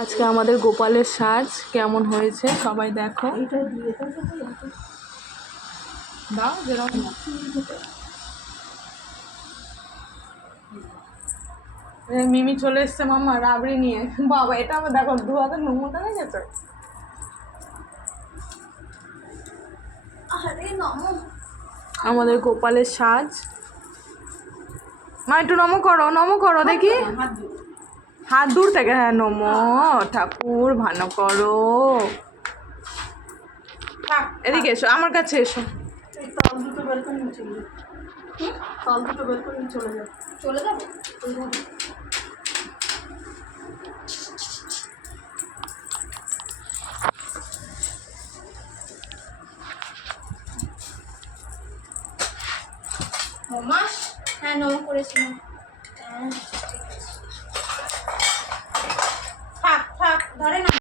আজকে আমাদের গোপালের সাজ কেমন হয়েছে সবাই দেখো। দাও যেরকম মিমি চলে এসছে মাম্মা রাবড়ি নিয়ে। বাবা এটা আমার দেখো 2 হাতে নোংটা হয়ে গেছে। আমাদের গোপালের সাজ। মা একটু নমো করো দেখি। হাত দূর থেকে, হ্যাঁ নমো ঠাকুর ভালো করো। এদিকে এসো, আমার কাছে এসো। তল দুটো বের করে নিয়ে চলে যাবে। তল দুটো বের করে নিয়ে চলে যাবে। মাস হ্যাঁ নম করেছিলাম। হ্যাঁ ঠিক আছে, থাক ধরে না।